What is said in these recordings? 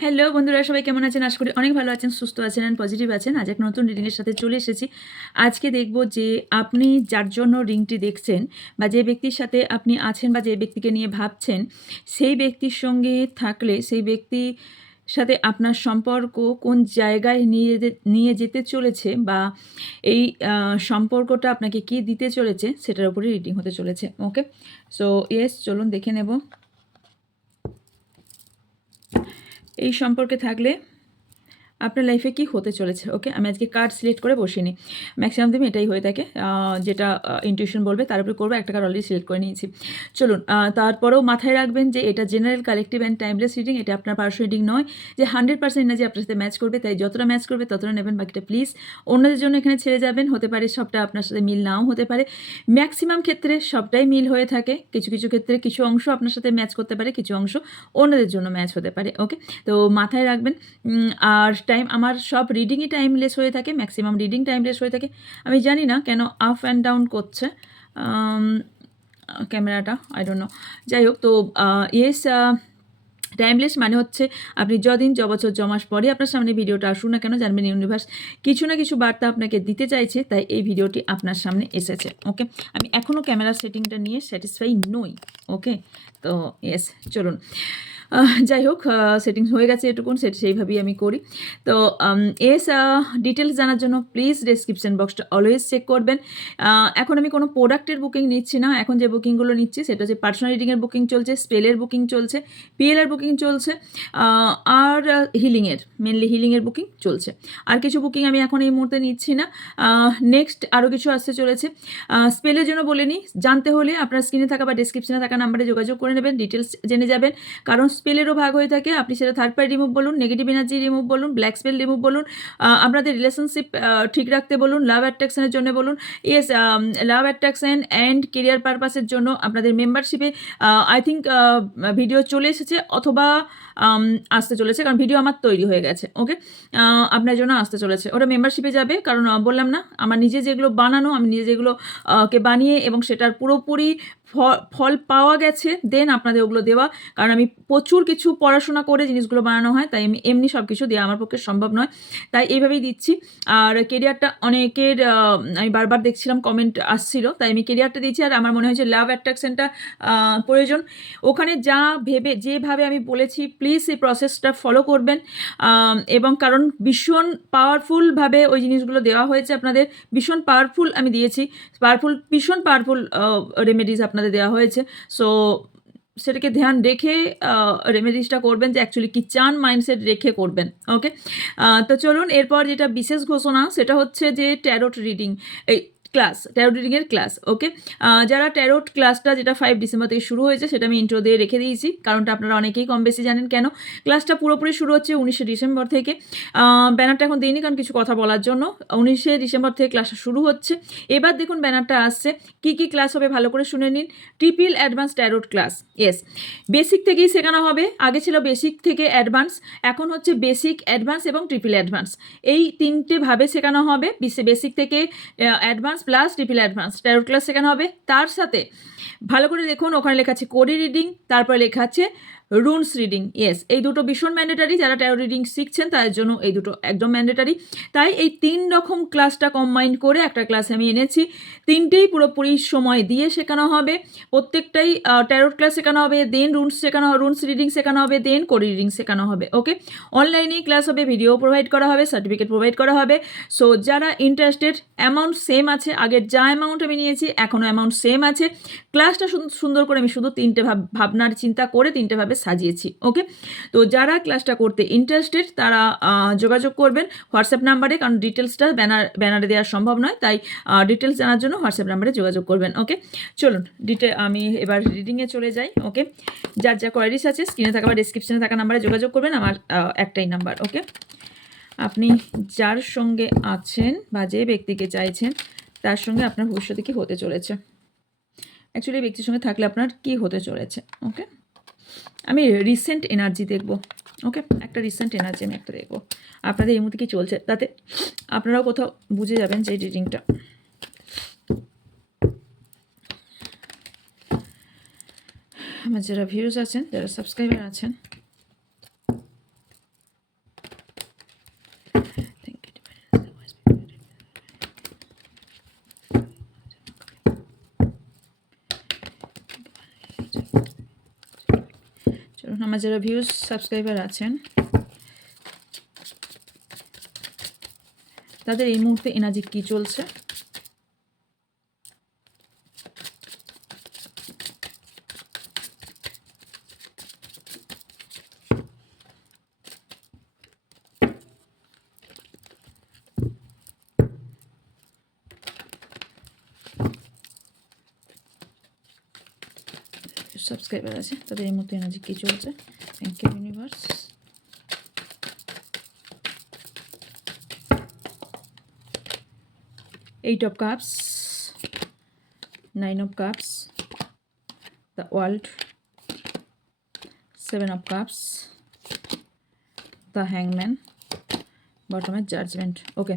Hello বন্ধুরা, সবাই কেমন আছেন? আশা করি অনেক ভালো আছেন, সুস্থ আছেন অ্যান্ড পজিটিভ আছেন। আজ এক নতুন রিডিংয়ের সাথে চলে এসেছি। আজকে দেখব যে আপনি যার জন্য রিংটি দেখছেন বা যে ব্যক্তির সাথে আপনি আছেন বা যে ব্যক্তিকে নিয়ে ভাবছেন, সেই ব্যক্তির সঙ্গে থাকলে সেই ব্যক্তির সাথে আপনার সম্পর্ক কোন জায়গায় নিয়ে যেতে চলেছে বা এই সম্পর্কটা আপনাকে কী দিতে চলেছে সেটার উপরে রিডিং হতে চলেছে। ওকে, সো ইয়েস, চলুন দেখে নেব। এই সম্পর্কে থাকলে আপনার লাইফে কি হতে চলেছে। ওকে, আমি আজকে কার্ড সিলেক্ট করে বসিনি, ম্যাক্সিমাম দিন এটাই হয়ে থাকে, যেটা ইনটিউশন বলবে তার উপরে করবো। একটা কার্ড অলরেডি সিলেক্ট করে নিয়েছি। চলুন, তারপরেও মাথায় রাখবেন যে এটা general, collective and timeless reading. এটা আপনার পার্সোনাল রিডিং নয় যে 100% এনার্জি আপনার সাথে ম্যাচ করবে, তাই যতটা ম্যাচ করবে ততটা নেবেন, বাকিটা প্লিজ অন্যদের জন্য এখানে ছেড়ে যাবেন। হতে পারে সবটা আপনার সাথে মিল নাও হতে পারে, ম্যাক্সিমাম ক্ষেত্রে সবটাই মিল হয়ে থাকে। কিছু কিছু ক্ষেত্রে কিছু অংশ আপনার সাথে ম্যাচ করতে পারে, কিছু অংশ অন্যদের জন্য ম্যাচ হতে পারে। ওকে, তো মাথায় রাখবেন। আর আমার সব রিডিংই টাইমলেস হয়ে থাকে, ম্যাক্সিমাম রিডিং টাইমলেস হয়ে থাকে। আমি জানি না কেন আপ অ্যান্ড ডাউন করছে ক্যামেরাটা, আই ডোন্ট নো। যাই হোক, তো ইয়েস, টাইমলেস মানে হচ্ছে আপনি যদিন, বছর, মাস পরে আপনার সামনে ভিডিওটা আসুন না কেন, জানবেন ইউনিভার্স কিছু না কিছু বার্তা আপনাকে দিতে চাইছে, তাই এই ভিডিওটি আপনার সামনে এসেছে। ওকে, আমি এখনও ক্যামেরা সেটিংটা নিয়ে স্যাটিসফাই নই। ওকে, তো ইয়েস, চলুন। যাই হোক, সেটিংস হয়ে গেছে এটুকুন, সেইভাবেই আমি করি। তো ডিটেলস জানার জন্য প্লিজ ডেসক্রিপশন বক্সটা অলওয়েজ চেক করবেন। এখন আমি কোনো প্রোডাক্টের বুকিং নিচ্ছি না। এখন যে বুকিংগুলো নিচ্ছি সেটা হচ্ছে পার্সোনাল রিডিংয়ের বুকিং চলছে, স্পেলের বুকিং চলছে, পিএলের বুকিং চলছে, আর হিলিংয়ের, মেনলি হিলিংয়ের বুকিং চলছে। আর কিছু বুকিং আমি এখন এই মুহূর্তে নিচ্ছি না। নেক্সট আরও কিছু আসতে চলেছে। স্পেলের জন্য বলে নিই, জানতে হলে আপনার স্ক্রিনে থাকা বা ডিসক্রিপশনে থাকা নাম্বারে যোগাযোগ করে নেবেন, ডিটেলস জেনে যাবেন। কারণ স্পেলেরও ভাগ হয়ে থাকে, আপনি সেটা থার্ড পার্টি রিমুভ বলুন, নেগেটিভ এনার্জি রিমুভ বলুন, ব্ল্যাক স্পেল রিমুভ বলুন, আপনাদের রিলেশনশিপ ঠিক রাখতে বলুন, লাভ অ্যাট্রাকশনের জন্য বলুন। Yes, love attraction and career পারপাসের জন্য আপনাদের মেম্বারশিপে আই থিঙ্ক ভিডিও চলে এসেছে অথবা আসতে চলেছে, কারণ ভিডিও আমার তৈরি হয়ে গেছে। ওকে, আপনার জন্য আসতে চলেছে, ওটা মেম্বারশিপে যাবে। কারণ বললাম না, আমার নিজে যেগুলো বানানো, আমি নিজে যেগুলো কে বানিয়ে এবং সেটার পুরোপুরি ফল পাওয়া গেছে, দেন আপনাদের ওগুলো দেওয়া। কারণ আমি প্রচুর কিছু পড়াশোনা করে জিনিসগুলো বানানো হয়, তাই আমি এমনি সব কিছু দেওয়া আমার পক্ষে সম্ভব নয়, তাই এইভাবেই দিচ্ছি। আর কেরিয়ারটা অনেকের আমি বারবার দেখছিলাম কমেন্ট আসছিল, তাই আমি কেরিয়ারটা দিচ্ছি। আর আমার মনে হয়েছে লাভ অ্যাট্রাকশনটা প্রয়োজন। ওখানে যেভাবে আমি বলেছি, প্লিজ এই প্রসেসটা ফলো করবেন। এবং কারণ ভীষণ পাওয়ারফুলভাবে ওই জিনিসগুলো দেওয়া হয়েছে আপনাদের, ভীষণ পাওয়ারফুল আমি দিয়েছি, ভীষণ পাওয়ারফুল রেমেডিস আপনাদের দেওয়া হয়েছে। সো সেটাকে ধ্যান রেখে রেমেডিসটা করবেন, যে অ্যাকচুয়ালি কী চান, মাইন্ডসেট রেখে করবেন। ওকে, তো চলুন, এরপর যেটা বিশেষ ঘোষণা সেটা হচ্ছে যে ট্যারোট রিডিং এই ক্লাস, ট্যারোট রিডিংয়ের ক্লাস। ওকে, যারা ট্যারোট ক্লাসটা, যেটা 5 ডিসেম্বর থেকে শুরু হয়েছে, সেটা আমি ইন্ট্রো দিয়ে রেখে দিয়েছি, কারণটা আপনারা অনেকেই কম বেশি জানেন। কেন ক্লাসটা পুরোপুরি শুরু হচ্ছে 19শে ডিসেম্বর থেকে। ব্যানারটা এখন দিইনি কারণ কিছু কথা বলার জন্য। 19শে ডিসেম্বর থেকে ক্লাসটা শুরু হচ্ছে। এবার দেখুন ব্যানারটা আসছে, কী কী ক্লাস হবে ভালো করে শুনে নিন। Triple advance tarot class, yes, basic থেকেই শেখানো হবে। আগে ছিল বেসিক থেকে অ্যাডভান্স, এখন হচ্ছে বেসিক, অ্যাডভান্স এবং ট্রিপল অ্যাডভান্স, এই তিনটে ভাবে শেখানো হবে। বেসিক থেকে advance plus triple advance tarot class শেখানো হবে। তার সাথে ভালো করে দেখুন, ওখানে লেখা আছে কোডি রিডিং, তারপরে লেখা আছে রুনস রিডিং। ইয়েস, এই দুটো ভীষণ ম্যান্ডেটারি, যারা ট্যারো রিডিং শিখছেন তাদের জন্য এই দুটো একদম ম্যান্ডেটারি। তাই এই 3 রকম ক্লাসটা কম্বাইন করে একটা ক্লাস আমি এনেছি। তিনটেই পুরোপুরি সময় দিয়ে শেখানো হবে। প্রত্যেকটাই ট্যারোট ক্লাস শেখানো হবে, দেন রুনস রিডিং শেখানো হবে, দেন কোডি রিডিং শেখানো হবে। ওকে, অনলাইনেই ক্লাস হবে, ভিডিও প্রোভাইড করা হবে, সার্টিফিকেট প্রোভাইড করা হবে। সো যারা ইন্টারেস্টেড, অ্যামাউন্ট সেম আছে, আগের যা অ্যামাউন্ট আমি নিয়েছি এখনও অ্যামাউন্ট সেম আছে। ক্লাসটা সুন্দর করে আমি শুধু 3টে ভাবনার চিন্তা করে 3টে ভাবে সাজিয়েছি। ওকে, তো যারা ক্লাসটা করতে ইন্টারেস্টেড তারা যোগাযোগ করবেন হোয়াটসঅ্যাপ নাম্বারে, কারণ ডিটেলসটা ব্যানারে দেওয়া সম্ভব নয়, তাই ডিটেলস জানার জন্য হোয়াটসঅ্যাপ নাম্বারে যোগাযোগ করবেন। ওকে, চলুন আমি এবার রিডিংয়ে চলে যাই। ওকে, যার যা কোয়ারিজ আছে স্ক্রিনে থাকা বা ডিসক্রিপশনে থাকা নাম্বারে যোগাযোগ করবেন, আমার একটাই নাম্বার। ওকে, আপনি যার সঙ্গে আছেন বা যে ব্যক্তিকে চাইছেন তার সঙ্গে আপনার ভবিষ্যতে কী হতে চলেছে, অ্যাকচুয়ালি ব্যক্তির সঙ্গে থাকলে আপনার কী হতে চলেছে। ওকে, আমি রিসেন্ট এনার্জি দেখব। ওকে, একটা রিসেন্ট এনার্জি আমি একটা দেখব, আপনাদের এই মুহূর্তে কী চলছে, তাতে আপনারাও কোথাও বুঝে যাবেন যে রিডিংটা। আমার যারা ভিউজ আছেন, যারা সাবস্ক্রাইবার আছেন, আমার যারা ভিউজ সাবস্ক্রাইবার আছেন তাদের এই মুহূর্তে এনার্জি কী চলছে, সাবস্ক্রাইবার আছে তাদের এই মুহূর্তে এনার্জি কী চলছে। Thank you universe. Eight of cups, nine of cups, the world, seven of cups, the হ্যাংম্যান, বটমের জাজমেন্ট। ওকে,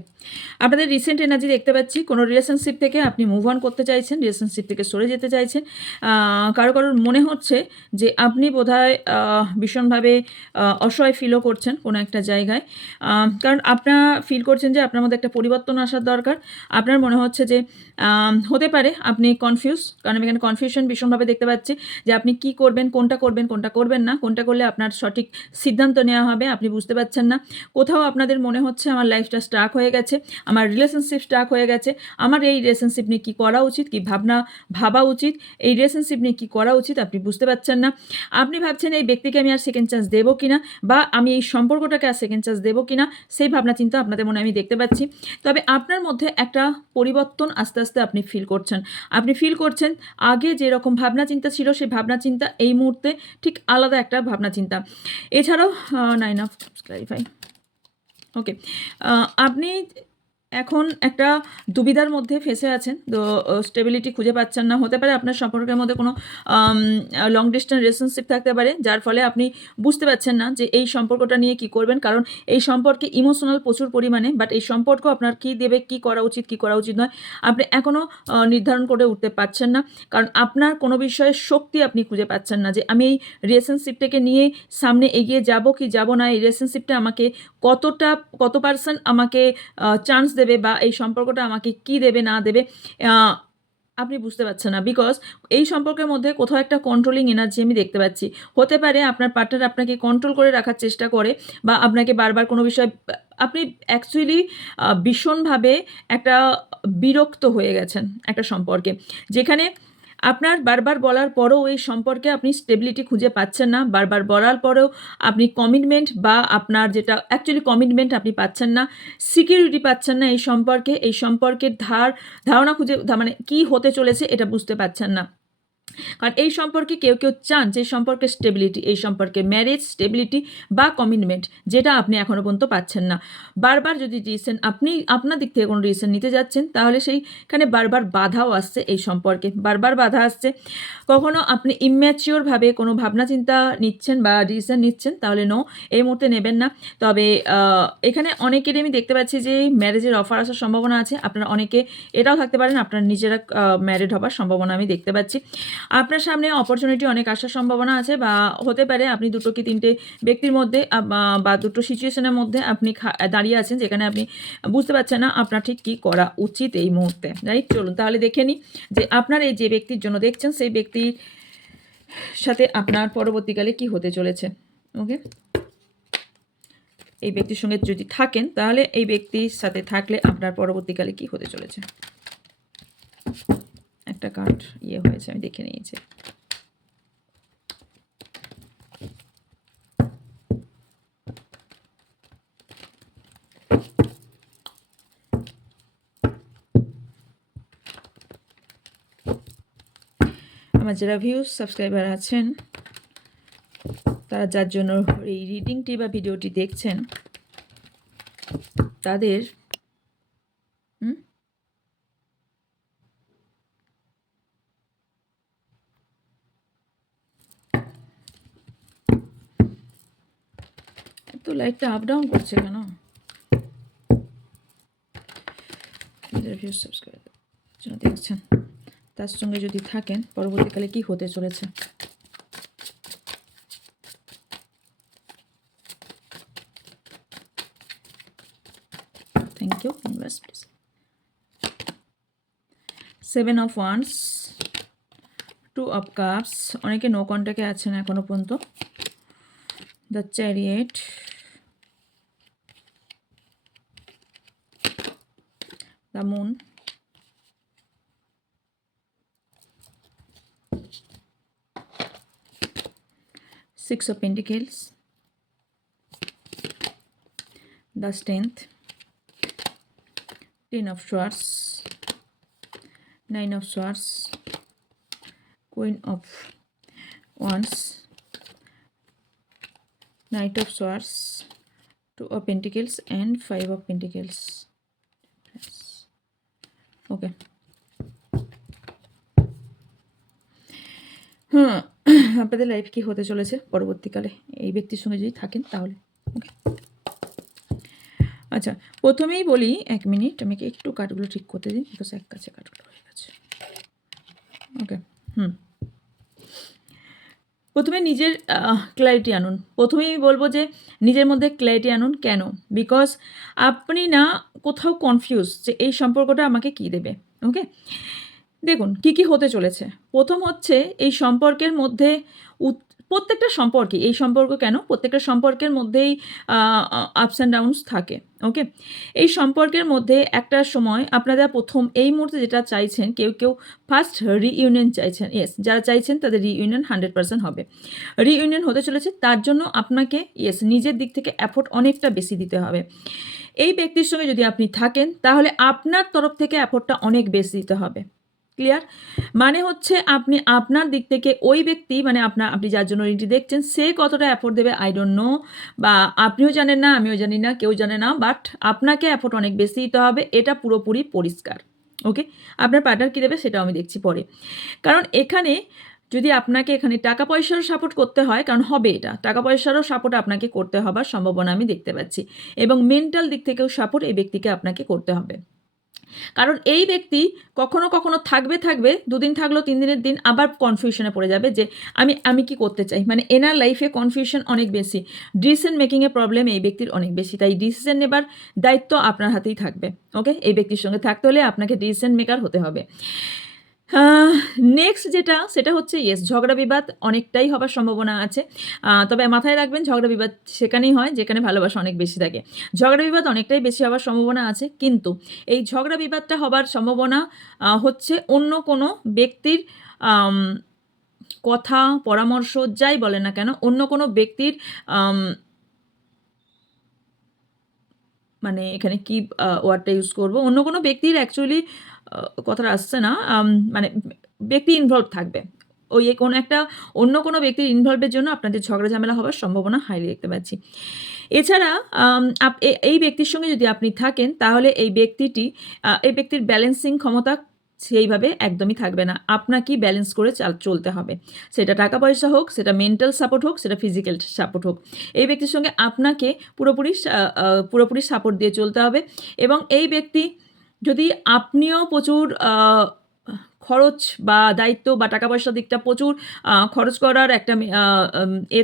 আপনাদের রিসেন্ট এনার্জি দেখতে পাচ্ছি কোনো রিলেশনশিপ থেকে আপনি মুভ অন করতে চাইছেন, রিলেশনশিপ থেকে সরে যেতে চাইছেন। কারো কারোর মনে হচ্ছে যে আপনি বোধহয় ভীষণভাবে অসহায় ফিলও করছেন কোনো একটা জায়গায়, কারণ আপনার ফিল করছেন যে আপনার মধ্যে একটা পরিবর্তন আসার দরকার। আপনার মনে হচ্ছে যে হতে পারে আপনি কনফিউজ, কারণ আমি এখানে কনফিউশন ভীষণভাবে দেখতে পাচ্ছি যে আপনি কি করবেন, কোনটা করবেন না, কোনটা করলে আপনার সঠিক সিদ্ধান্ত নেওয়া হবে আপনি বুঝতে পারছেন না। কোথাও আপনাদের মনে হচ্ছে আমার লাইফটা স্টাক হয়ে গেছে, আমার রিলেশনশিপ স্টাক হয়ে গেছে, আমার এই রিলেশনশিপ নিয়ে কী করা উচিত, কী ভাবা উচিত, এই রিলেশনশিপ নিয়ে কী করা উচিত আপনি বুঝতে পারছেন না। আপনি ভাবছেন এই ব্যক্তিকে আমি আর সেকেন্ড চান্স দেবো কিনা, বা আমি এই সম্পর্কটাকে আর সেকেন্ড চান্স দেবো কিনা, সেই ভাবনা চিন্তা আপনাদের মনে আমি দেখতে পাচ্ছি। তবে আপনার মধ্যে একটা পরিবর্তন আস্তে আস্তে আপনি ফিল করছেন। আপনি ফিল করছেন আগে যেরকম ভাবনা চিন্তা ছিল সেই ভাবনা চিন্তা এই মুহূর্তে ঠিক আলাদা একটা ভাবনা চিন্তা। এছাড়াও 9 অফ ক্লারিফাই। ওকে, আপনি এখন একটা দুবিধার মধ্যে ফেসে আছেন, তো স্টেবিলিটি খুঁজে পাচ্ছেন না। হতে পারে আপনার সম্পর্কের মধ্যে কোনো লং ডিস্টেন্স রিলেশনশিপ থাকতে পারে, যার ফলে আপনি বুঝতে পারছেন না যে এই সম্পর্কটা নিয়ে কি করবেন, কারণ এই সম্পর্কে ইমোশনাল প্রচুর পরিমাণে, বাট এই সম্পর্ক আপনার কী দেবে, কী করা উচিত কী করা উচিত নয় আপনি এখনও নির্ধারণ করে উঠতে পারছেন না, কারণ আপনার কোনো বিষয়ে শক্তি আপনি খুঁজে পাচ্ছেন না যে আমি এই রিলেশনশিপটাকে নিয়ে সামনে এগিয়ে যাব কি যাব না, এই রিলেশনশিপটা আমাকে কত পার্সেন্ট আমাকে চান্স দেবে, বা এই সম্পর্কটা আমাকে কি দেবে না দেবে আপনি বুঝতে পারছেন না। বিকজ এই সম্পর্কের মধ্যে কোথাও একটা কন্ট্রোলিং এনার্জি আমি দেখতে পাচ্ছি। হতে পারে আপনার পার্টনার আপনাকে কন্ট্রোল করে রাখার চেষ্টা করে, বা আপনাকে বারবার কোনো বিষয়, আপনি অ্যাকচুয়ালি ভীষণভাবে একটা বিরক্ত হয়ে গেছেন একটা সম্পর্কে, যেখানে আপনার বারবার বলার পরেও এই সম্পর্কে আপনি স্টেবিলিটি খুঁজে পাচ্ছেন না, বারবার বলার পরেও আপনি কমিটমেন্ট, বা আপনার যেটা অ্যাকচুয়ালি কমিটমেন্ট আপনি পাচ্ছেন না, সিকিউরিটি পাচ্ছেন না এই সম্পর্কে, এই সম্পর্কের ধারণা খুঁজে মানে কী হতে চলেছে এটা বুঝতে পারছেন না। কারণ এই সম্পর্কে কেউ চান যে সম্পর্কে স্টেবিলিটি, এই সম্পর্কে ম্যারেজ স্টেবিলিটি বা কমিটমেন্ট, যেটা আপনি এখনও পর্যন্ত পাচ্ছেন না। বারবার যদি ডিসিশন আপনি আপনার দিক থেকে কোনো ডিসিশন নিতে যাচ্ছেন, তাহলে সেইখানে বারবার বাধাও আসছে, এই সম্পর্কে বারবার বাধা আসছে। কখনও আপনি ইম্যাচিওরভাবে কোনো ভাবনা চিন্তা নিচ্ছেন বা ডিসিশন নিচ্ছেন, তাহলে নো, এই মুহূর্তে নেবেন না। তবে এখানে অনেকেরই আমি দেখতে পাচ্ছি যে ম্যারেজের অফার আসার সম্ভাবনা আছে। আপনারা অনেকে এটাও থাকতে পারেন আপনার নিজেরা ম্যারিড হবার সম্ভাবনা আমি দেখতে পাচ্ছি। আপনার সামনে অপরচুনিটি অনেক আসার সম্ভাবনা আছে, বা হতে পারে আপনি দুটো কি তিনটে ব্যক্তির মধ্যে বা দুটো সিচুয়েশনের মধ্যে আপনি দাঁড়িয়ে আছেন, যেখানে আপনি বুঝতে পারছেন না আপনার ঠিক কী করা উচিত এই মুহূর্তে। রাইট, চলুন তাহলে দেখে নিই যে আপনার এই যে ব্যক্তির জন্য দেখছেন সেই ব্যক্তির সাথে আপনার পরবর্তীকালে কি হতে চলেছে। ওকে, এই ব্যক্তির সঙ্গে যদি থাকেন, তাহলে এই ব্যক্তির সাথে থাকলে আপনার পরবর্তীকালে কি হতে চলেছে। একটা কার্ড হয়েছে, আমি দেখে নিয়েছি। আমার যারা ভিউজ সাবস্ক্রাইবার আছেন, তারা যার জন্য এই রিডিংটি বা ভিডিওটি দেখছেন, তাদের তো লাইটটা আপ ডাউন করছে কেন? ভিউজ সাবস্ক্রাইবার জন্য দেখছেন, তার সঙ্গে যদি থাকেন পরবর্তীকালে কি হতে চলেছে। Thank you universe, please. 7 of wands, 2 of cups, অনেকে নো কন্ট্যাক্টে আছেন এখনো পর্যন্ত। The chariot, the moon, Six of Pentacles, the Strength, Ten of Swords, Nine of Swords, Queen of Wands, Knight of Swords, Two of Pentacles and Five of Pentacles. Yes. Okay. আপনাদের life কি হতে চলেছে পরবর্তীকালে এই ব্যক্তির সঙ্গে যদি থাকেন তাহলে। ওকে, আচ্ছা প্রথমেই বলি, 1 মিনিট আমাকে একটু কার্ডগুলো ঠিক করতে দিন, বিকজ এক কাছে কার্ডগুলো হয়ে গেছে। ওকে, প্রথমে নিজের ক্ল্যারিটি আনুন। প্রথমেই বলবো যে নিজের মধ্যে ক্ল্যারিটি আনুন। কেন? বিকজ আপনি না কোথাও কনফিউজ যে এই সম্পর্কটা আমাকে কী দেবে। ওকে, দেখুন কি কি হতে চলেছে। প্রথম হচ্ছে এই সম্পর্কের মধ্যে প্রত্যেকটা সম্পর্কে, এই সম্পর্ক কেন, প্রত্যেকটা সম্পর্কের মধ্যেই আপস অ্যান্ড ডাউনস থাকে। ওকে, এই সম্পর্কের মধ্যে একটা সময় আপনারা প্রথম এই মুহূর্তে যেটা চাইছেন, কেউ কেউ ফার্স্ট রিইউনিয়ন চাইছেন। ইয়েস, যারা চাইছেন তাদের রিইউনিয়ন 100% হবে। রিইউনিয়ন হতে চলেছে, তার জন্য আপনাকে ইয়েস নিজের দিক থেকে এফোর্ট অনেকটা বেশি দিতে হবে। এই ব্যক্তির সঙ্গে যদি আপনি থাকেন তাহলে আপনার তরফ থেকে এফোর্টটা অনেক বেশি দিতে হবে। ক্লিয়ার? মানে হচ্ছে আপনি আপনার দিক থেকে ওই ব্যক্তি, মানে আপনি যার জন্য রিডিংটি দেখছেন, সে কতটা এফোর্ট দেবে আই ডোন্ট নো, বা আপনিও জানেন না, আমিও জানি না, কেউ জানে না, বাট আপনাকে এফোর্ট অনেক বেশি দিতে হবে, এটা পুরোপুরি পরিষ্কার। ওকে, আপনার পার্টনার কী দেবে সেটাও আমি দেখছি পরে। কারণ এখানে যদি আপনাকে এখানে টাকা পয়সারও সাপোর্ট করতে হয়, কারণ হবে এটা, টাকা পয়সারও সাপোর্ট আপনাকে করতে হবার সম্ভাবনা আমি দেখতে পাচ্ছি, এবং মেন্টাল দিক থেকেও সাপোর্ট এই ব্যক্তিকে আপনাকে করতে হবে। কারণ এই ব্যক্তি কখনো কখনো থাকবে 2 দিন থাকলো, 3 দিনের দিন আবার কনফিউশনে পড়ে যাবে যে আমি কি করতে চাই। মানে এনার লাইফে কনফিউশন অনেক বেশি, ডিসিশন মেকিংয়ে প্রবলেম এই ব্যক্তির অনেক বেশি, তাই ডিসিশন নেবার দায়িত্ব আপনার হাতেই থাকবে। ওকে, এই ব্যক্তির সঙ্গে থাকতে হলে আপনাকে ডিসিশন মেকার হতে হবে। নেক্সট যেটা, সেটা হচ্ছে ইয়েস, ঝগড়া বিবাদ অনেকটাই হবার সম্ভাবনা আছে। তবে মাথায় রাখবেন ঝগড়া বিবাদ সেখানেই হয় যেখানে ভালোবাসা অনেক বেশি থাকে। ঝগড়া বিবাদ অনেকটাই বেশি হওয়ার সম্ভাবনা আছে, কিন্তু এই ঝগড়া বিবাদটা হবার সম্ভাবনা হচ্ছে অন্য কোনো ব্যক্তির কথা, পরামর্শ, যাই বলে না কেন, অন্য কোনো ব্যক্তির মানে এখানে কি ওয়ার্ডটা ইউজ করব, অন্য কোনো ব্যক্তির অ্যাকচুয়ালি কথাটা আসছে না, মানে ব্যক্তি ইনভলভ থাকবে, ওই কোনো একটা অন্য কোনো ব্যক্তির ইনভলভের জন্য আপনাদের ঝগড়া ঝামেলা হওয়ার সম্ভাবনা হাইলি দেখতে পাচ্ছি। এছাড়া এই ব্যক্তির সঙ্গে যদি আপনি থাকেন তাহলে এই ব্যক্তির ব্যালেন্সিং ক্ষমতা সেইভাবে একদমই থাকবে না, আপনাকেই ব্যালেন্স করে চলতে হবে। সেটা টাকা পয়সা হোক, সেটা মেন্টাল সাপোর্ট হোক, সেটা ফিজিক্যাল সাপোর্ট হোক, এই ব্যক্তির সঙ্গে আপনাকে পুরোপুরি সাপোর্ট দিয়ে চলতে হবে। এবং এই ব্যক্তি যদি আপনিও প্রচুর খরচ বা দায়িত্ব বা টাকা পয়সার দিকটা প্রচুর খরচ করার একটা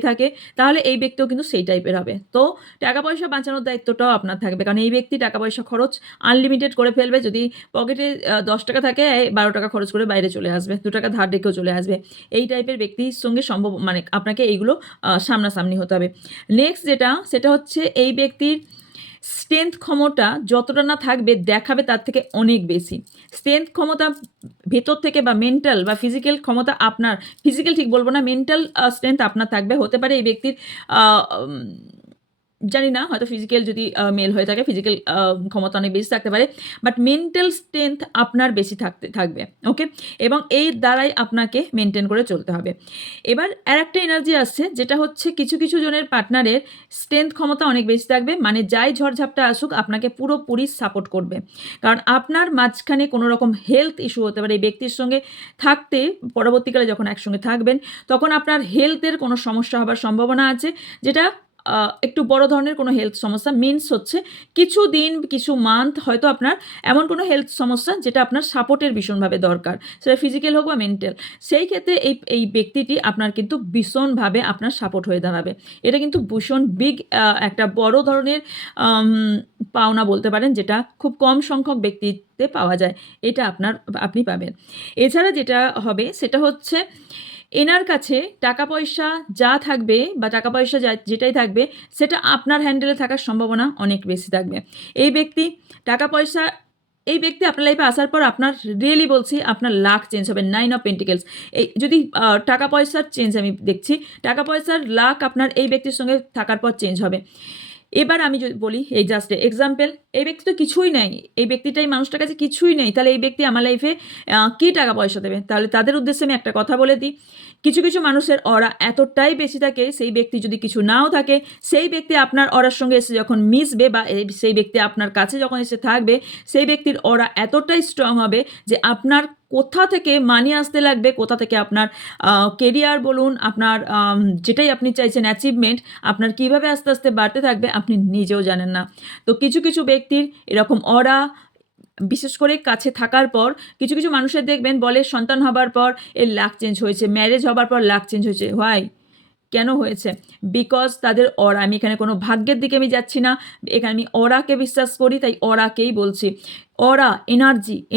থাকে, তাহলে এই ব্যক্তিও কিন্তু সেই টাইপের হবে। তো টাকা পয়সা বাঁচানোর দায়িত্বটাও আপনার থাকবে, কারণ এই ব্যক্তি টাকা পয়সা খরচ আনলিমিটেড করে ফেলবে। যদি পকেটে 10 টাকা থাকে, 12 টাকা খরচ করে বাইরে চলে আসবে, 2 টাকা ধার রেখেও চলে আসবে। এই টাইপের ব্যক্তির সঙ্গে মানে আপনাকে এইগুলো সামনাসামনি হতে হবে। নেক্সট যেটা, সেটা হচ্ছে এই ব্যক্তির স্ট্রেংথ ক্ষমতা যতটা না থাকবে দেখাবে তার থেকে অনেক বেশি। স্ট্রেংথ ক্ষমতা ভেতর থেকে বা মেন্টাল বা ফিজিক্যাল ক্ষমতা আপনার, ফিজিক্যাল ঠিক বলবো না, মেন্টাল স্ট্রেংথ আপনার থাকবে। হতে পারে এই ব্যক্তির জানি না, হয়তো ফিজিক্যাল যদি মেল হয়ে থাকে ফিজিক্যাল ক্ষমতা অনেক বেশি থাকতে পারে, বাট মেন্টাল স্ট্রেংথ আপনার বেশি থাকবে। ওকে, এবং এই দ্বারাই আপনাকে মেনটেন করে চলতে হবে। এবার আর একটা এনার্জি আসছে, যেটা হচ্ছে কিছু কিছু জনের পার্টনারের স্ট্রেংথ ক্ষমতা অনেক বেশি থাকবে, মানে যাই ঝড়ঝাপটা আসুক আপনাকে পুরোপুরি সাপোর্ট করবে। কারণ আপনার মাঝখানে কোনো রকম হেলথ ইস্যু হতে পারে, এই ব্যক্তির সঙ্গে থাকতে পরবর্তীকালে যখন একসঙ্গে থাকবেন তখন আপনার হেলথের কোনো সমস্যা হবার সম্ভাবনা আছে, যেটা একটু বড় ধরনের কোনো হেলথ সমস্যা, মিনস হচ্ছে কিছু দিন কিছু মান্থ হয়তো আপনার এমন কোনো হেলথ সমস্যা যেটা আপনার সাপোর্টের ভীষণভাবে দরকার, সেটা ফিজিক্যাল হোক বা মেন্টাল। সেই ক্ষেত্রে এই ব্যক্তিটি আপনার কিন্তু ভীষণভাবে আপনার সাপোর্ট হয়ে দাঁড়াবে। এটা কিন্তু ভীষণ বিগ একটা বড় ধরনের পাওনা বলতে পারেন, যেটা খুব কম সংখ্যক ব্যক্তিতে পাওয়া যায়, এটা আপনি পাবেন। এছাড়া যেটা হবে সেটা হচ্ছে এনার কাছে টাকা পয়সা যা থাকবে বা টাকা পয়সা যেটাই থাকবে সেটা আপনার হ্যান্ডেলে থাকার সম্ভাবনা অনেক বেশি থাকবে। এই ব্যক্তি টাকা পয়সা এই ব্যক্তি আপনার লাইফে আসার পর আপনার রিয়েলি বলছি আপনার লাক চেঞ্জ হবে। 9 অফ পেন্টিকেলস, এই যদি টাকা পয়সার চেঞ্জ আমি দেখছি, টাকা পয়সার লাক আপনার এই ব্যক্তির সঙ্গে থাকার পর চেঞ্জ হবে। এবার আমি যদি বলি এই জাস্ট এক্সাম্পল, এই ব্যক্তি তো কিছুই নেই, এই ব্যক্তিটাই মানুষটার কাছে কিছুই নেই, তাহলে এই ব্যক্তি আমার লাইফে কী টাকা পয়সা দেবে? তাহলে তাদের উদ্দেশ্যে আমি একটা কথা বলে দিই, কিছু কিছু মানুষের অরা এতটাই বেশি থাকে, সেই ব্যক্তি যদি কিছু নাও থাকে, সেই ব্যক্তি আপনার অরার সঙ্গে এসে যখন মিশবে বা সেই ব্যক্তি আপনার কাছে যখন এসে থাকবে, সেই ব্যক্তির অরা এতটাই স্ট্রং হবে যে আপনার কোথা থেকে মানি আসতে লাগবে, কোথা থেকে আপনার কেরিয়ার বলুন, আপনার যেটাই আপনি চাইছেন অ্যাচিভমেন্ট, আপনার কিভাবে আস্তে আস্তে বাড়তে থাকবে আপনি নিজেও জানেন না। তো কিছু কিছু ব্যক্তির এরকম অরা বিশেষ করে কাছে থাকার পর, কিছু কিছু মানুষের দেখবেন বলে সন্তান হবার পর এর লাক চেঞ্জ হয়েছে, ম্যারেজ হবার পর লাক চেঞ্জ হয়েছে। হোয়াই? কেন হয়েছে? বিকজ তাদের অরা, আমি এখানে কোনো ভাগ্যের দিকে আমি যাচ্ছি না, এখানে আমি অরাকে বিশ্বাস করি, তাই অরাকেই বলছি। অরা,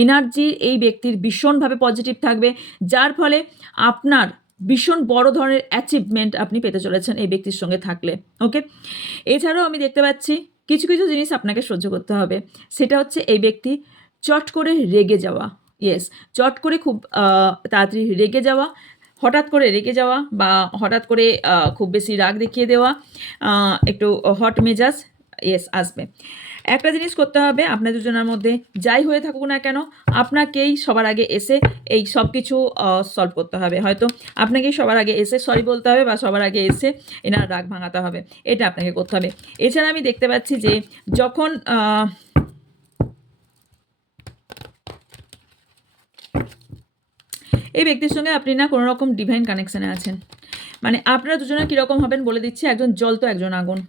এনার্জি এই ব্যক্তির ভীষণভাবে পজিটিভ থাকবে, যার ফলে আপনার ভীষণ বড় ধরনের অ্যাচিভমেন্ট আপনি পেতে চলেছেন এই ব্যক্তির সঙ্গে থাকলে। ওকে, এছাড়াও আমি দেখতে পাচ্ছি কিছু কিছু জিনিস আপনাকে সহ্য করতে হবে, সেটা হচ্ছে এই ব্যক্তি চট করে রেগে যাওয়া। ইয়েস, চট করে খুব তাড়াতাড়ি রেগে যাওয়া, হঠাৎ করে রেগে যাওয়া বা হঠাৎ করে খুব বেশি রাগ দেখিয়ে দেওয়া, একটু হট মেজাজ ইয়েস আসবে। একটা জিনিস করতে হবে, আপনার দুজনের মধ্যে যাই হয়ে থাকুক না কেন, আপনাকেই সবার আগে এসে এই সব কিছু সলভ করতে হবে। হয়তো আপনাকেই সবার আগে এসে সরি বলতে হবে বা সবার আগে এসে এনার রাগ ভাঙাতে হবে, এটা আপনাকে করতে হবে। এছাড়া আমি দেখতে পাচ্ছি যে যখন এই ব্যক্তির সঙ্গে আপনি না কোনো রকম ডিভাইন কানেকশানে আছেন, মানে আপনারা দুজনে কীরকম হবেন বলে দিচ্ছি, একজন জল তো একজন আগুন।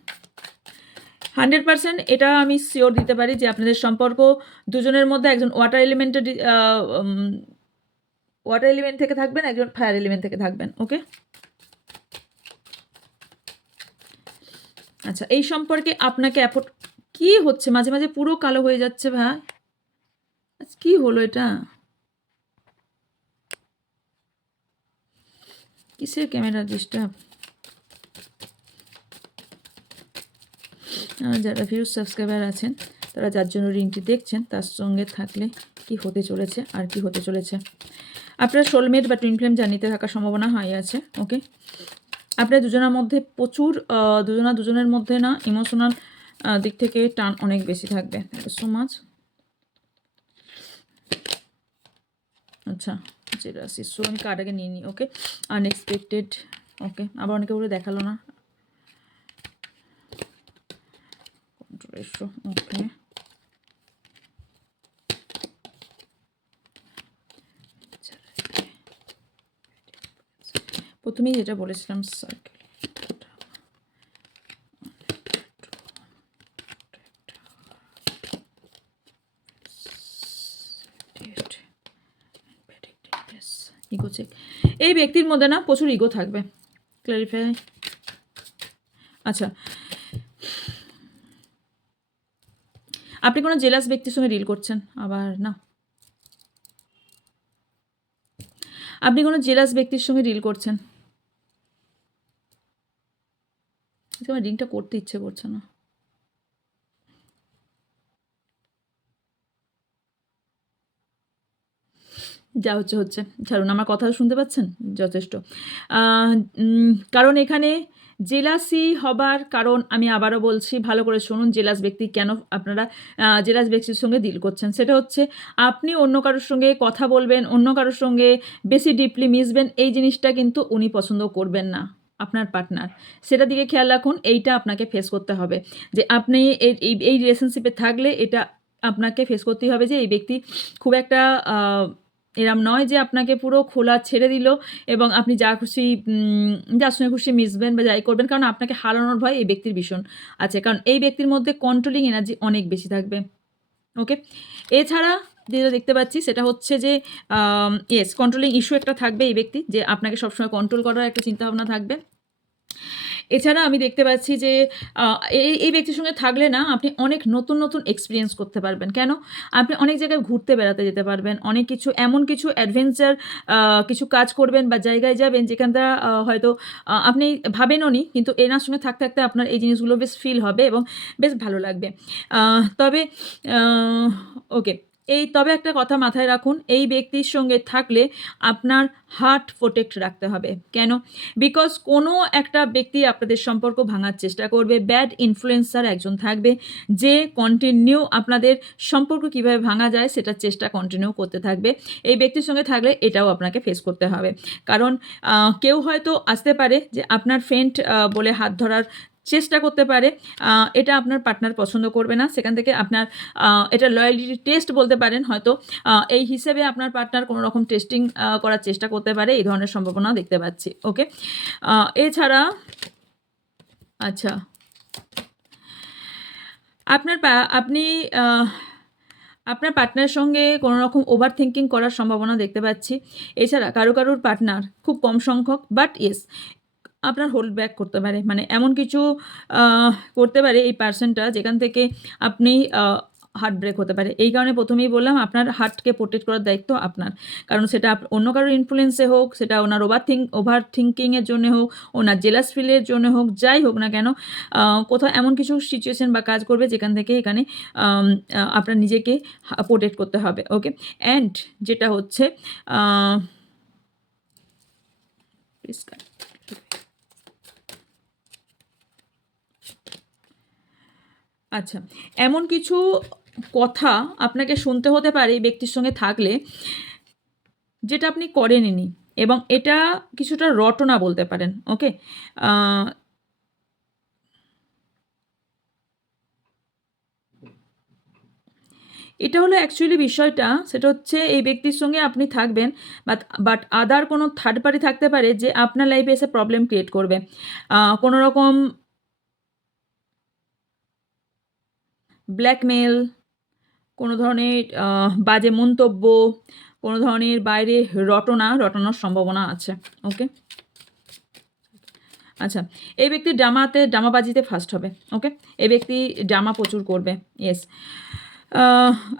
100% এটা আমি শিওর দিতে পারি যে আপনাদের সম্পর্ক দুজনের মধ্যে একজন ওয়াটার এলিমেন্ট থেকে থাকবেন, একজন ফায়ার এলিমেন্ট থেকে থাকবেন। ওকে, আচ্ছা, এই সম্পর্কে আপনাকে এফোর্ট কি হচ্ছে, মাঝে মাঝে পুরো কালো হয়ে যাচ্ছে ভাই, কি হলো এটা? কিসের ক্যামেরা ডিস্টার্ব? যারা ভিউজ সাবস্ক্রাইবার আছেন তারা যার জন্য রিংটি দেখছেন তার সঙ্গে থাকলে কি হতে চলেছে আর কি হতে চলেছে, আপনার সোলমেট বা টুইন ফ্লেম জানিতে থাকার সম্ভাবনা হয়ে আছে। ওকে, আপনার দুজনের মধ্যে প্রচুর দুজনের মধ্যে না ইমোশনাল দিক থেকে টান অনেক বেশি থাকবে। So much. আচ্ছা, যেটা সো আমি কার্ডটাকে নিয়ে নিই। ওকে, আনএক্সপেক্টেড। ওকে, আবার অনেকে বলে দেখালো না। ওকে, প্রথমেই যেটা বলেছিলাম সার্কেল, ইগো চেক। এই ব্যক্তির মধ্যে না প্রচুর ইগো থাকবে। ক্লারিফাই। আচ্ছা, আপনি কোনো জেলাস ব্যক্তির সঙ্গে ডিল করছেন, আবার না আপনি কোনো জেলাস ব্যক্তির সঙ্গে ডিল করছেন। আমার রিংটা করতে ইচ্ছে করছে না। যা হচ্ছে হচ্ছে, ছাড়ুন, আমার কথা শুনতে পাচ্ছেন যথেষ্ট। কারণ এখানে জেলাসি হবার কারণ আমি আবারও বলছি, ভালো করে শুনুন, জেলাস ব্যক্তি কেন আপনারা জেলাস ব্যক্তির সঙ্গে ডিল করছেন, সেটা হচ্ছে আপনি অন্য কারোর সঙ্গে কথা বলবেন, অন্য কারোর সঙ্গে বেশি ডিপলি মিশবেন, এই জিনিসটা কিন্তু উনি পছন্দ করবেন না, আপনার পার্টনার। সেটা দিকে খেয়াল রাখুন, এইটা আপনাকে ফেস করতে হবে যে আপনি এই রিলেশনশিপে থাকলে এটা আপনাকে ফেস করতেই হবে যে এই ব্যক্তি খুব একটা এরম নয় যে আপনাকে পুরো খোলা ছেড়ে দিল এবং আপনি যা খুশি যার সঙ্গে খুশি মিশবেন বা যাই করবেন, কারণ আপনাকে হারানোর ভয় এই ব্যক্তির ভীষণ আছে, কারণ এই ব্যক্তির মধ্যে কন্ট্রোলিং এনার্জি অনেক বেশি থাকবে। ওকে, এছাড়া যেটা দেখতে পাচ্ছি সেটা হচ্ছে যে ইয়েস, কন্ট্রোলিং ইস্যু একটা থাকবে এই ব্যক্তি, যে আপনাকে সবসময় কন্ট্রোল করার একটা চিন্তাভাবনা থাকবে। এছাড়া আমি দেখতে পাচ্ছি যে এই ব্যক্তির সঙ্গে থাকলে না আপনি অনেক নতুন নতুন এক্সপিরিয়েন্স করতে পারবেন। কেন? আপনি অনেক জায়গায় ঘুরতে বেড়াতে যেতে পারবেন, অনেক কিছু এমন কিছু অ্যাডভেঞ্চার কিছু কাজ করবেন বা জায়গায় যাবেন যেখানটা হয়তো আপনি ভাবেনও নি, কিন্তু এনার সঙ্গে থাকতে থাকতে আপনার এই জিনিসগুলো বেশ ফিল হবে এবং বেশ ভালো লাগবে। তবে ওকে, তবে একটা কথা মাথায় রাখুন, এই ব্যক্তির সঙ্গে থাকলে আপনার হার্ট প্রোটেক্ট রাখতে হবে। কেন? বিকজ কোনো একটা ব্যক্তি আপনাদের সম্পর্ক ভাঙার চেষ্টা করবে, ব্যাড ইনফ্লুয়েন্সার একজন থাকবে যে কন্টিনিউ আপনাদের সম্পর্ক কীভাবে ভাঙা যায় সেটার চেষ্টা কন্টিনিউ করতে থাকবে। এই ব্যক্তির সঙ্গে থাকলে এটাও আপনাকে ফেস করতে হবে। কারণ কেউ হয়তো আসতে পারে যে আপনার ফ্রেন্ড বলে হাত ধরার চেষ্টা করতে পারে, এটা আপনার পার্টনার পছন্দ করবে না। সেখান থেকে আপনার এটা লয়ালিটি টেস্ট বলতে পারেন হয়তো, এই হিসেবে আপনার পার্টনার কোনো রকম টেস্টিং করার চেষ্টা করতে পারে, এই ধরনের সম্ভাবনাও দেখতে পাচ্ছি। ওকে, এছাড়া আচ্ছা, আপনি আপনার পার্টনারের সঙ্গে কোনো রকম ওভার থিঙ্কিং করার সম্ভাবনা দেখতে পাচ্ছি। এছাড়া কারোর পার্টনার খুব কম সংখ্যক, বাট ইয়েস আপনার হোল্ড ব্যাক করতে পারে, মানে এমন কিছু করতে পারে এই পার্সনটা যেখান থেকে আপনি হার্ট ব্রেক হতে পারে। এই কারণে প্রথমেই বললাম আপনার হার্টকে প্রোটেক্ট করার দায়িত্ব আপনার। কারণ সেটা অন্য কারোর ইনফ্লুয়েন্সে হোক, সেটা ওনার ওভার থিঙ্কিংয়ের জন্য হোক, ওনার জেলাস ফিলের জন্য হোক, যাই হোক না কেন, কোথাও এমন কিছু সিচুয়েশন বা কাজ করবে যেখান থেকে এখানে আপনার নিজেকে প্রোটেক্ট করতে হবে। ওকে, অ্যান্ড যেটা হচ্ছে আচ্ছা, এমন কিছু কথা আপনাকে শুনতে হতে পারে এই ব্যক্তির সঙ্গে থাকলে যেটা আপনি করেননি, এবং এটা কিছুটা রটনা বলতে পারেন। ওকে, এটা হলো অ্যাকচুয়ালি বিষয়টা, সেটা হচ্ছে এই ব্যক্তির সঙ্গে আপনি থাকবেন, বাট আদার কোনো থার্ড পার্টি থাকতে পারে যে আপনার লাইফে এসে প্রবলেম ক্রিয়েট করবে। কোনো রকম ব্ল্যাকমেল, কোনো ধরনের বাজে মন্তব্য, কোনো ধরনের বাইরে রটানোর সম্ভাবনা আছে। ওকে, আচ্ছা, এই ব্যক্তি ড্রামাবাজিতে ফার্স্ট হবে। ওকে, এই ব্যক্তি ড্রামা প্রচুর করবে। ইয়েস,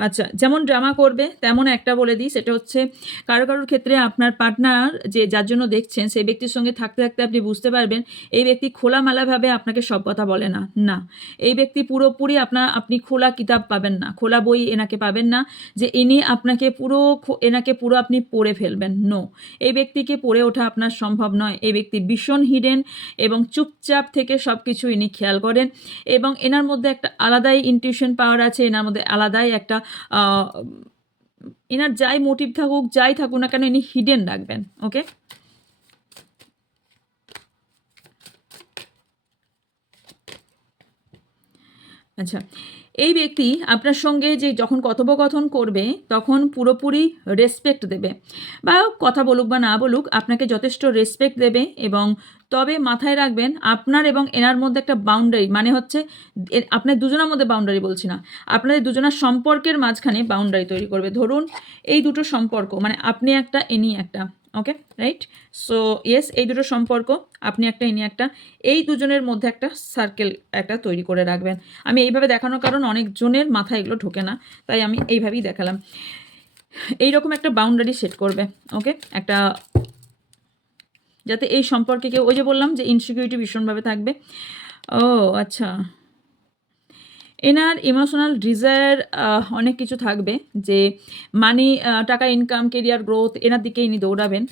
আচ্ছা, যেমন ড্রামা করবে তেমন একটা বলে দিই, সেটা হচ্ছে কারোর ক্ষেত্রে আপনার পার্টনার যার জন্য দেখছেন সেই ব্যক্তির সঙ্গে থাকতে থাকতে আপনি বুঝতে পারবেন এই ব্যক্তি খোলামেলাভাবে আপনাকে সব কথা বলে না। না, এই ব্যক্তি পুরোপুরি আপনি খোলা কিতাব পাবেন না, খোলা বই এনাকে পাবেন না যে ইনি আপনাকে এনাকে পুরো আপনি পড়ে ফেলবেন। নো, এই ব্যক্তিকে পড়ে ওঠা আপনার সম্ভব নয়। এই ব্যক্তি ভীষণ হিডেন এবং চুপচাপ থেকে সব কিছু ইনি খেয়াল করেন, এবং এনার মধ্যে একটা আলাদাই ইনটিউশন পাওয়ার আছে, এনার মধ্যে আলাদাই একটা এনার যাই মোটিভ থাকুক, যাই থাকুক না কেন, ইনি হিডেন রাখবেন। ওকে, আচ্ছা, এই ব্যক্তি আপনার সঙ্গে যে যখন কথোপকথন করবে তখন পুরোপুরি রেসপেক্ট দেবে, বা কথা বলুক বা না বলুক আপনাকে যথেষ্ট রেসপেক্ট দেবে। এবং তবে মাথায় রাখবেন আপনার এবং এনার মধ্যে একটা বাউন্ডারি, মানে হচ্ছে আপনার দুজনের মধ্যে বাউন্ডারি বলছি না, আপনাদের দুজনের সম্পর্কের মাঝখানে বাউন্ডারি তৈরি করবে। ধরুন এই দুটো সম্পর্ক, মানে আপনি একটা ইনি একটা, ওকে রাইট, সো ইয়েস, এই দুটো সম্পর্ক আপনি একটা ইনি একটা, এই দুজনের মধ্যে একটা সার্কেল একটা তৈরি করে রাখবেন। আমি এইভাবে দেখানোর কারণ অনেকজনের মাথায় এগুলো ঢোকে না, তাই আমি এইভাবেই দেখালাম। এইরকম একটা বাউন্ডারি সেট করবে। ওকে, একটা যাতে এই সম্পর্কে কেউ, ওই যে বললাম যে ইনসিকিউরিটি ভীষণভাবে থাকবে। ও আচ্ছা, এনার ইমোশনাল ডিজায়ার অনেক কিছু থাকবে, যে মানি, টাকা ইনকাম, কেরিয়ার গ্রোথ, এনার দিকে ইনি দৌড়াবেন,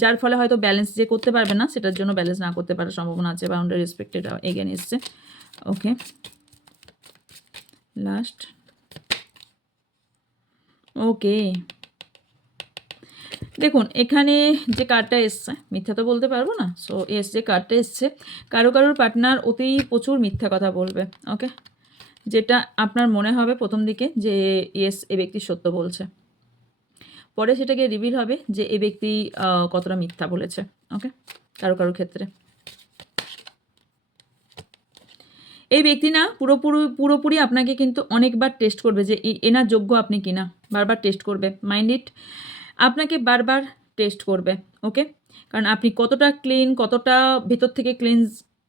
যার ফলে হয়তো ব্যালেন্স যে করতে পারবে না, সেটার জন্য ব্যালেন্স না করতে পারার সম্ভাবনা আছে। বাউন্ডারি রেসপেক্টেড এগেন এসছে। ওকে, লাস্ট। ওকে, দেখুন এখানে যে কার্ডটা এসছে, মিথ্যা তো বলতে পারবো না, সো এস যে কার্ডটা এসছে, কারোর পার্টনার প্রচুর মিথ্যা কথা বলবে। ওকে, যেটা আপনার মনে হবে প্রথম দিকে যে ইয়েস এ ব্যক্তি সত্য বলছে, পরে সেটাকে রিভিল হবে যে এ ব্যক্তি কতটা মিথ্যা বলেছে। ওকে, কারোর ক্ষেত্রে এই ব্যক্তি না পুরোপুরি আপনাকে কিন্তু অনেকবার টেস্ট করবে যে এনার যোগ্য আপনি কিনা, বারবার টেস্ট করবে। মাইন্ড ইট, আপনাকে বারবার টেস্ট করবে। ওকে, কারণ আপনি কতটা ক্লিন, কতটা ভেতর থেকে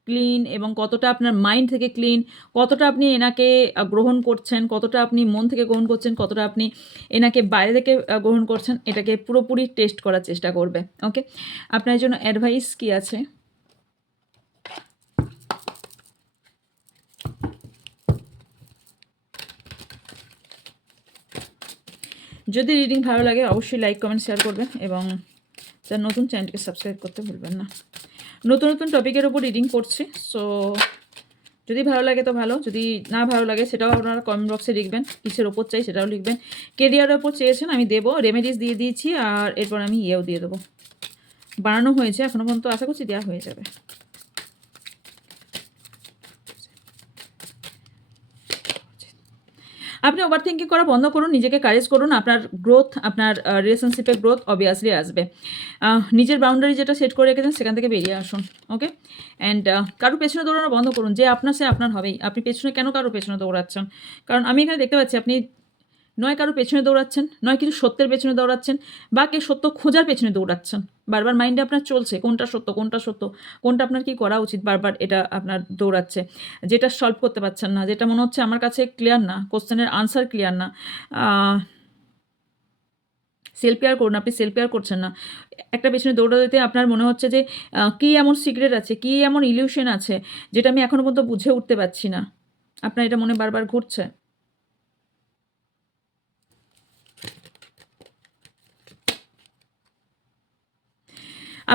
ক্লিন এবং কতটা আপনার মাইন্ড থেকে ক্লিন, কতটা আপনি এনাকে গ্রহণ করছেন, কতটা আপনি মন থেকে গ্রহণ করছেন, কতটা আপনি এনাকে বাইরে থেকে গ্রহণ করছেন, এটাকে পুরোপুরি টেস্ট করার চেষ্টা করবে। ওকে, আপনার জন্য অ্যাডভাইস কি আছে? যদি রিডিং ভালো লাগে অবশ্যই লাইক, কমেন্ট, শেয়ার করবেন এবং যারা নতুন চ্যানেলটিকে সাবস্ক্রাইব করতে ভুলবেন না। নতুন নতুন টপিকের ওপর রিডিং করছি, সো যদি ভালো লাগে তো ভালো, যদি না ভালো লাগে সেটাও আপনারা কমেন্ট বক্সে লিখবেন, কিসের ওপর চাই সেটাও লিখবেন। কেরিয়ারের ওপর চেয়েছেন আমি দেবো, রেমেডিস দিয়ে দিয়েছি, আর এরপর আমি ইয়েও দিয়ে দেবো, বানানো হয়েছে এখনও পর্যন্ত, আশা করছি দেওয়া হয়ে যাবে। আপনি ওভার থিঙ্কিং করা বন্ধ করুন, নিজেকে কারেজ করুন, আপনার গ্রোথ, আপনার রিলেশনশিপে গ্রোথ অবভিয়াসলি আসবে। নিজের বাউন্ডারি যেটা সেট করে রেখেছেন সেখান থেকে বেরিয়ে আসুন। ওকে, অ্যান্ড কারোর পেছনে দৌড়ানো বন্ধ করুন, যে আপনার সে আপনার হবেই। আপনি পেছনে কেন কারোর পেছনে দৌড়াচ্ছেন? কারণ আমি এখানে দেখতে পাচ্ছি আপনি নয় কারোর পেছনে দৌড়াচ্ছেন, নয় কিছু সত্যের পেছনে দৌড়াচ্ছেন, বা কে সত্য খোঁজার পেছনে দৌড়াচ্ছেন। বারবার মাইন্ডে আপনার চলছে কোনটা সত্য, কোনটা সত্য, কোনটা আপনার কি করা উচিত, বারবার এটা আপনার দৌড়াচ্ছে, যেটা সলভ করতে পারছেন না, যেটা মনে হচ্ছে আমার কাছে ক্লিয়ার না, কোশ্চেনের আনসার ক্লিয়ার না। সেলফ কেয়ার করুন, আপনি সেলফ কেয়ার করছেন না। একটা পেছনে দৌড়াতে আপনার মনে হচ্ছে যে কী এমন সিক্রেট আছে, কী এমন ইলিউশন আছে যেটা আমি এখনও পর্যন্ত বুঝে উঠতে পারছি না। আপনার এটা মনে বারবার ঘুরছে।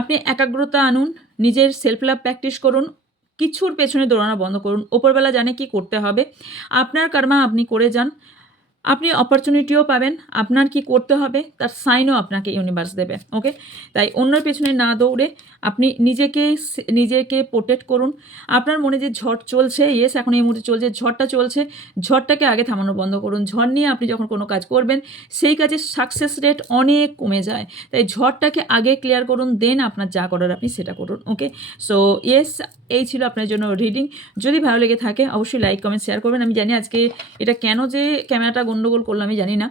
আপনি একাগ্রতা আনুন, নিজের সেলফ লাভ প্র্যাকটিস করুন, কিছুর পেছনে দৌড়ানো বন্ধ করুন। ওপরবেলা জানে কি করতে হবে, আপনার কর্মা আপনি করে যান। আপনি অপরচুনিটিও পাবেন, আপনার কি করতে হবে তার সাইনও আপনাকে ইউনিভার্স দেবে। ওকে, তাই অন্যের পেছনে না দৌড়ে আপনি নিজেকে প্রোটেক্ট করুন। আপনার মনে যে ঝড় চলছে, ইয়েস এখন এই মুহূর্তে চলছে, ঝড়টা চলছে, ঝড়টাকে আগে থামানো বন্ধ করুন। ঝড় নিয়ে আপনি যখন কোনো কাজ করবেন সেই কাজের সাকসেস রেট অনেক কমে যায়। তাই ঝড়টাকে আগে ক্লিয়ার করুন, দেন আপনার যা করার আপনি সেটা করুন। ওকে, সো ইয়েস, এই ছিল আপনার জন্য রিডিং। যদি ভালো লেগে থাকে অবশ্যই লাইক, কমেন্ট, শেয়ার করবেন। আমি জানি আজকে এটা কেন যে ক্যামেরাটা গন্ডগোল করলাম আমি জানি না।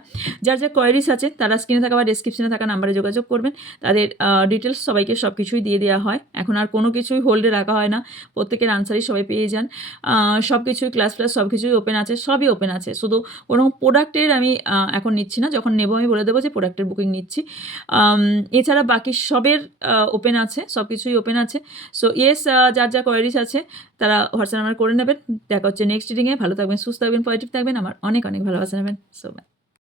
যার যা কোয়ারিজ আছে তারা স্ক্রিনে থাকা বা ডেসক্রিপশনে থাকা নাম্বারে যোগাযোগ করবেন। তাদের ডিটেলস সবাইকে সব কিছুই দিয়ে দেওয়া হয়, এখন আর কোনো কিছুই হোল্ডে রাখা হয় না, প্রত্যেকের আনসারই সবাই পেয়ে যান। সব কিছুই ক্লাস সব কিছুই ওপেন আছে, সবই ওপেন আছে, শুধু কোনো প্রোডাক্টের আমি এখন নিচ্ছি না, যখন নেবো আমি বলে দেবো যে প্রোডাক্টের বুকিং নিচ্ছি। এছাড়া বাকি সবের ওপেন আছে, সব কিছুই ওপেন আছে। সো ইয়েস, যার যা কোয়ারিজ আছে তারা হোয়াটসঅ্যাপ নাম্বার করে নেবেন। দেখা হচ্ছে নেক্সট রিডিংয়ে। ভালো থাকবেন, সুস্থ থাকবেন, পজিটিভ থাকবেন, আমার অনেক অনেক ভালোবাসা নেবেন। So by.